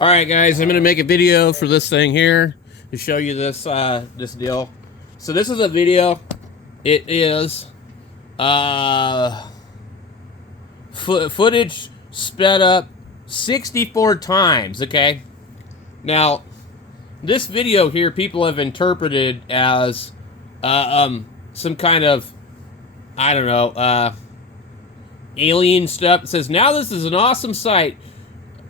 All right, guys, I'm gonna make a video for this thing here to show you this this deal. So this is a video. It is footage sped up 64 times. Okay, now this video here, people have interpreted as some kind of, I don't know, alien stuff. It says, now this is an awesome sight.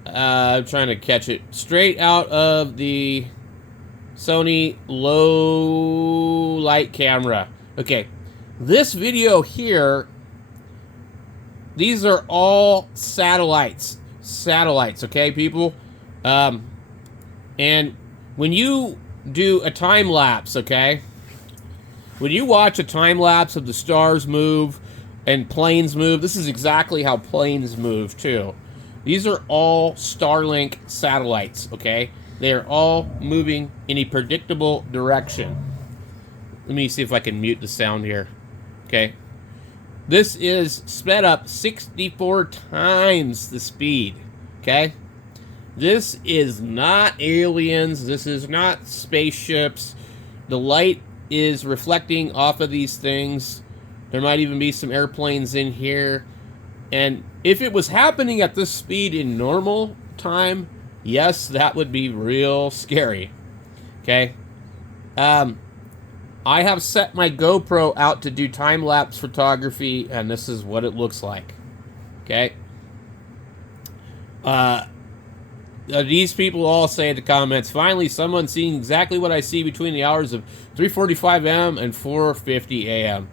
I'm trying to catch it straight out of the Sony low light camera. Okay, this video here, these are all satellites. Okay, people? And when you do a time lapse, okay? When you watch a time lapse of the stars move and planes move, this is exactly how planes move, too. These are all Starlink satellites, okay? They are all moving in a predictable direction. Let me see if I can mute the sound here. Okay. This is sped up 64 times the speed, okay? This is not aliens. This is not spaceships. The light is reflecting off of these things. There might even be some airplanes in here. And if it was happening at this speed in normal time, yes, that would be real scary. Okay? I have set my GoPro out to do time-lapse photography, and this is what it looks like. Okay? These people all say in the comments, finally, someone seeing exactly what I see between the hours of 3:45 a.m. and 4:50 a.m.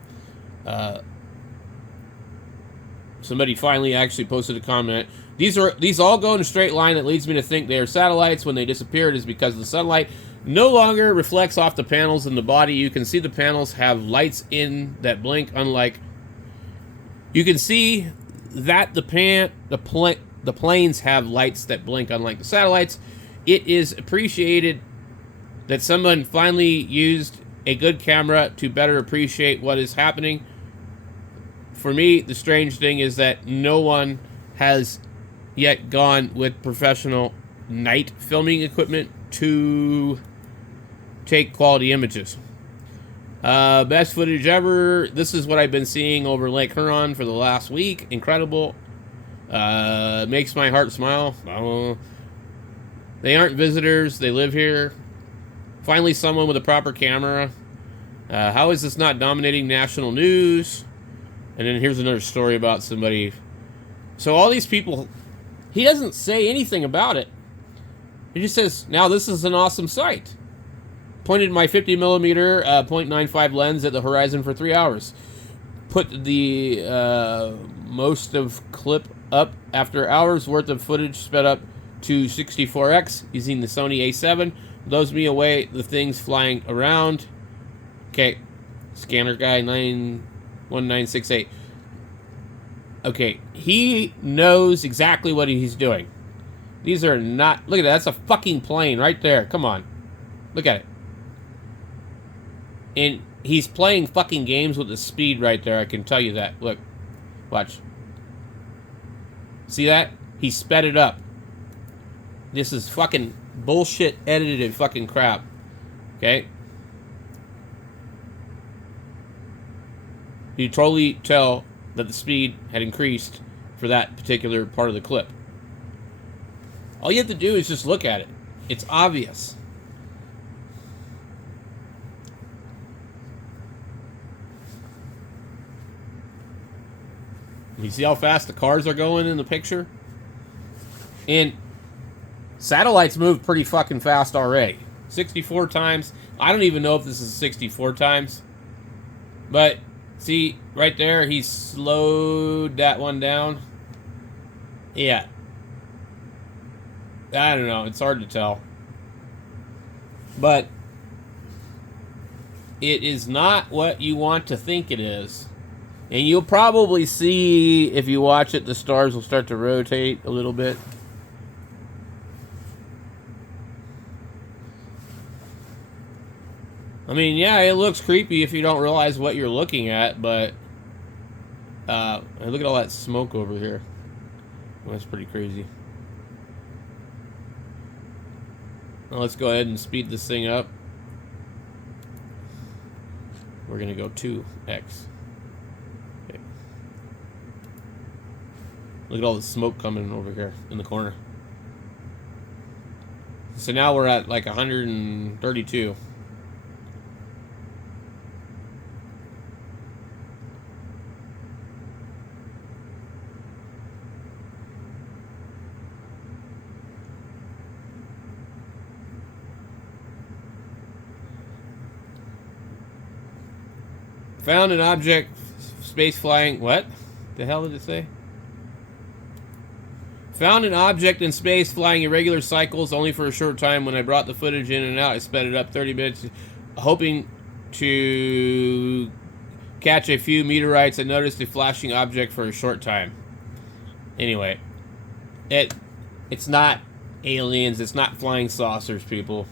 Somebody finally actually posted a comment. These all go in a straight line that leads me to think they are satellites. When they disappear, it is because the sunlight no longer reflects off the panels in the body. You can see the panels have lights in that blink, unlike... You can see that the planes have lights that blink, unlike the satellites. It is appreciated that someone finally used a good camera to better appreciate what is happening. For me, the strange thing is that no one has yet gone with professional night filming equipment to take quality images. Best footage ever. This is what I've been seeing over Lake Huron for the last week. Incredible. Makes my heart smile. They aren't visitors. They live here. Finally, someone with a proper camera. How is this not dominating national news? And then here's another story about somebody. So all these people, he doesn't say anything about it. He just says, now this is an awesome sight. Pointed my 50 millimeter 0.95 lens at the horizon for 3 hours. Put the most of clip up after hours worth of footage sped up to 64x using the Sony A7. Blows me away, the things flying around. Okay, scanner guy 91968. Okay, he knows exactly what he's doing. These are not... Look at that. That's a fucking plane right there. Come on. Look at it. And he's playing fucking games with the speed right there. I can tell you that. Look. Watch. See that? He sped it up. This is fucking bullshit edited fucking crap. Okay? You totally tell that the speed had increased for that particular part of the clip. All you have to do is just look at it. It's obvious. You see how fast the cars are going in the picture? And satellites move pretty fucking fast already. 64 times. I don't even know if this is 64 times. But... see, right there, he slowed that one down. Yeah. I don't know. It's hard to tell. But it is not what you want to think it is. And you'll probably see, if you watch it, the stars will start to rotate a little bit. I mean, yeah, it looks creepy if you don't realize what you're looking at, but look at all that smoke over here. Well, that's pretty crazy. Now let's go ahead and speed this thing up. We're going to go 2x. Okay. Look at all the smoke coming over here in the corner. So now we're at like 132. Found an object, space flying. What the hell did it say? Found an object in space flying irregular cycles only for a short time. When I brought the footage in and out, I sped it up 30 minutes, hoping to catch a few meteorites. I noticed a flashing object for a short time. Anyway, it's not aliens. It's not flying saucers, people.